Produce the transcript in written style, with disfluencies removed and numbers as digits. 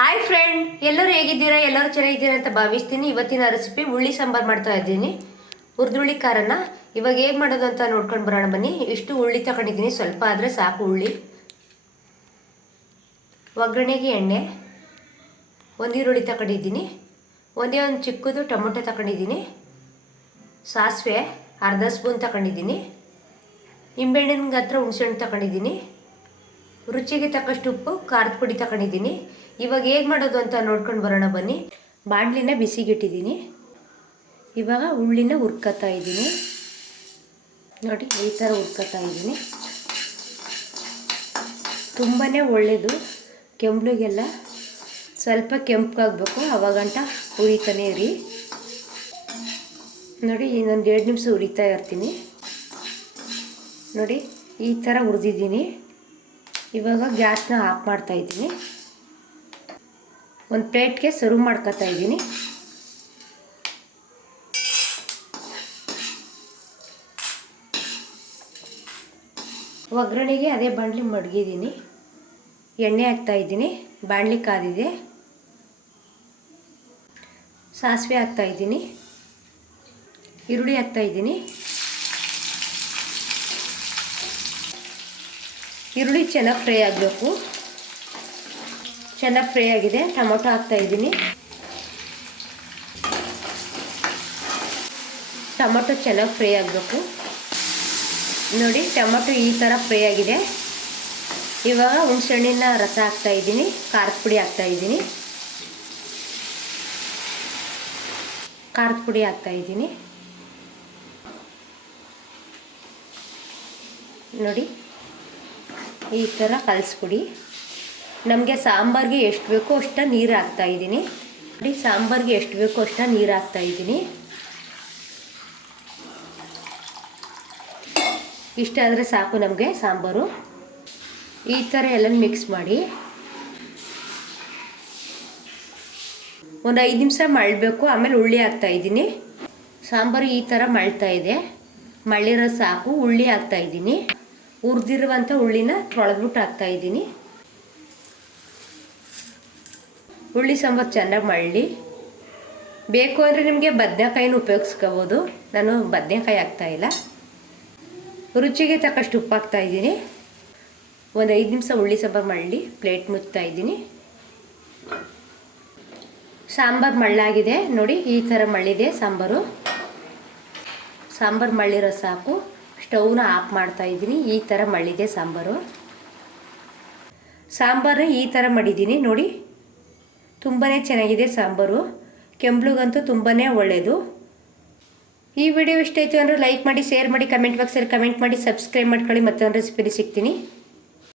Hi friend, ಎಲ್ಲರೂ ಹೇಗಿದ್ದೀರಾ? ಎಲ್ಲರೂ ಚೆನ್ನಾಗಿದ್ದೀರಾ ಅಂತ ಭಾವಿಸ್ತೀನಿ. ಇವತ್ತಿನ ರೆಸಿಪಿ ಉಳ್ಳಿ ಸಾಂಬಾರು ಮಾಡ್ತಾ ಇದ್ದೀನಿ. ಹುರಿದುಳ್ಳಿ ಖಾರನ ಇವಾಗ ಹೇಗೆ ಮಾಡೋದು ಅಂತ ನೋಡ್ಕೊಂಡು ಬರೋಣ ಬನ್ನಿ. ಇಷ್ಟು ಉಳ್ಳಿ ತಗೊಂಡಿದ್ದೀನಿ, ಸ್ವಲ್ಪ ಆದರೆ ಸಾಕು ಉಳ್ಳಿ. ಒಗ್ಗರಣೆಗೆ ಎಣ್ಣೆ, ಒಂದು ಈರುಳ್ಳಿ ತಗೊಂಡಿದ್ದೀನಿ, ಒಂದೇ ಒಂದು ಚಿಕ್ಕದು ಟೊಮೊಟೊ ತಗೊಂಡಿದ್ದೀನಿ, ಸಾಸಿವೆ ಅರ್ಧ ಸ್ಪೂನ್ ತಗೊಂಡಿದ್ದೀನಿ, ನಿಂಬೆಹಣ್ಣಿನ ಗಾತ್ರ ಹುಣಸೆಹಣ್ಣು ತಗೊಂಡಿದ್ದೀನಿ, ರುಚಿಗೆ ತಕ್ಕಷ್ಟು ಉಪ್ಪು, ಖಾರದ ಪುಡಿ ತಗೊಂಡಿದ್ದೀನಿ. ಇವಾಗ ಹೇಗೆ ಮಾಡೋದು ಅಂತ ನೋಡ್ಕೊಂಡು ಬರೋಣ ಬನ್ನಿ. ಬಾಣಲಿನ ಬಿಸಿಗಿಟ್ಟಿದ್ದೀನಿ. ಇವಾಗ ಉಳ್ಳಿನ ಹುರ್ಕೊತಾ ಇದ್ದೀನಿ. ನೋಡಿ, ಈ ಥರ ಹುರ್ಕೊತಾ ಇದ್ದೀನಿ. ತುಂಬಾ ಒಳ್ಳೆಯದು ಕೆಂಪ್ಳಿಗೆಲ್ಲ. ಸ್ವಲ್ಪ ಕೆಂಪಾಗಬೇಕು, ಅವಾಗಂಟ ಹುರಿತಾನೆ ಇರಿ. ನೋಡಿ, ಇನ್ನೊಂದು 2 ನಿಮಿಷ ಹುರಿತಾ ಇರ್ತೀನಿ. ನೋಡಿ, ಈ ಥರ ಹುರಿದಿದ್ದೀನಿ. ಇವಾಗ ಗ್ಯಾಸ್ನ ಆಫ್ ಮಾಡ್ತಾಯಿದ್ದೀನಿ. ಒಂದು ಪ್ಲೇಟ್ಗೆ ಸರ್ವ್ ಮಾಡ್ಕೊತಾ ಇದ್ದೀನಿ. ಒಗ್ಗರಣೆಗೆ ಅದೇ ಬಾಣಲಿ ಮಡಗಿದ್ದೀನಿ. ಎಣ್ಣೆ ಹಾಕ್ತಾಯಿದ್ದೀನಿ. ಬಾಣಲಿ ಕಾದಿದೆ. ಸಾಸಿವೆ ಹಾಕ್ತಾಯಿದ್ದೀನಿ. ಈರುಳ್ಳಿ ಹಾಕ್ತಾಯಿದ್ದೀನಿ. ಈರುಳ್ಳಿ ಚೆನ್ನಾಗಿ ಫ್ರೈ ಆಗಬೇಕು. ಚೆನ್ನಾಗಿ ಫ್ರೈ ಆಗಿದೆ. ಟೊಮೊಟೊ ಹಾಕ್ತಾಯಿದ್ದೀನಿ. ಟೊಮೊಟೊ ಚೆನ್ನಾಗಿ ಫ್ರೈ ಆಗಬೇಕು. ನೋಡಿ, ಟೊಮೊಟೊ ಈ ಥರ ಫ್ರೈ ಆಗಿದೆ. ಇವಾಗ ಹುಣಸೆಹಣ್ಣಿನ ರಸ ಹಾಕ್ತಾಯಿದ್ದೀನಿ. ಖಾರದ ಪುಡಿ ಹಾಕ್ತಾಯಿದ್ದೀನಿ. ಖಾರದ ಪುಡಿ ಹಾಕ್ತಾಯಿದ್ದೀನಿ. ನೋಡಿ, ಈ ಥರ ಕಲಿಸ್ಬಿಡಿ. ನಮಗೆ ಸಾಂಬಾರಿಗೆ ಎಷ್ಟು ಬೇಕೋ ಅಷ್ಟು ನೀರು ಹಾಕ್ತಾಯಿದ್ದೀನಿ. ನೋಡಿ, ಸಾಂಬಾರಿಗೆ ಎಷ್ಟು ಬೇಕೋ ಅಷ್ಟು ನೀರು ಹಾಕ್ತಾಯಿದ್ದೀನಿ. ಇಷ್ಟಾದರೆ ಸಾಕು ನಮಗೆ ಸಾಂಬಾರು. ಈ ಥರ ಎಲ್ಲ ಮಿಕ್ಸ್ ಮಾಡಿ ಒಂದು 5 ನಿಮಿಷ ಮಳ್ಳಬೇಕು. ಆಮೇಲೆ ಉಳ್ಳಿ ಹಾಕ್ತಾಯಿದ್ದೀನಿ. ಸಾಂಬಾರು ಈ ಥರ ಮಳ್ತಾ ಇದೆ. ಮಳ್ಳಿರೋ ಸಾಕು. ಉಳ್ಳಿ ಹಾಕ್ತಾಯಿದ್ದೀನಿ. ಹುರಿದಿರುವಂಥ ಉಳ್ಳಿನ ತೊಳೆದ್ಬಿಟ್ಟು ಹಾಕ್ತಾಯಿದ್ದೀನಿ. ಉಳ್ಳಿ ಸಾಂಬಾರು ಚೆನ್ನಾಗಿ ಮಳ್ಳಿ. ಬೇಕು ಅಂದರೆ ನಿಮಗೆ ಬದನೆಕಾಯಿನ ಉಪಯೋಗಿಸ್ಕೋಬೋದು. ನಾನು ಬದನೆಕಾಯಿ ಹಾಕ್ತಾಯಿಲ್ಲ. ರುಚಿಗೆ ತಕ್ಕಷ್ಟು ಉಪ್ಪು ಹಾಕ್ತಾಯಿದ್ದೀನಿ. ಒಂದು 5 ನಿಮಿಷ ಉಳ್ಳಿ ಸಾಂಬಾರು ಮಳ್ಳಿ ಪ್ಲೇಟ್ ಮುಚ್ತಾಯಿದ್ದೀನಿ. ಸಾಂಬಾರು ಮಳ್ಳಾಗಿದೆ. ನೋಡಿ, ಈ ಥರ ಮಳ್ಳಿದೆ ಸಾಂಬಾರು. ಸಾಂಬಾರು ಮಳ್ಳಿರೋ ಸಾಕು. ಸ್ಟವ್ನ ಆಫ್ ಮಾಡ್ತಾಯಿದ್ದೀನಿ. ಈ ಥರ ಮಳ್ಳಿದೆ ಸಾಂಬಾರು. ಸಾಂಬಾರು ಈ ಥರ ಮಾಡಿದ್ದೀನಿ. ನೋಡಿ, ತುಂಬಾ ಚೆನ್ನಾಗಿದೆ ಸಾಂಬಾರು. ಕೆಂಪ್ಳಿಗಂತೂ ತುಂಬಾ ಒಳ್ಳೆಯದು. ಈ ವಿಡಿಯೋ ಇಷ್ಟ ಆಯಿತು ಅಂದರೆ ಲೈಕ್ ಮಾಡಿ, ಶೇರ್ ಮಾಡಿ, ಕಮೆಂಟ್ ಬಾಕ್ಸಲ್ಲಿ ಕಮೆಂಟ್ ಮಾಡಿ, ಸಬ್ಸ್ಕ್ರೈಬ್ ಮಾಡ್ಕೊಳ್ಳಿ. ಮತ್ತೊಂದು ರೆಸಿಪಿಲಿ ಸಿಗ್ತೀನಿ.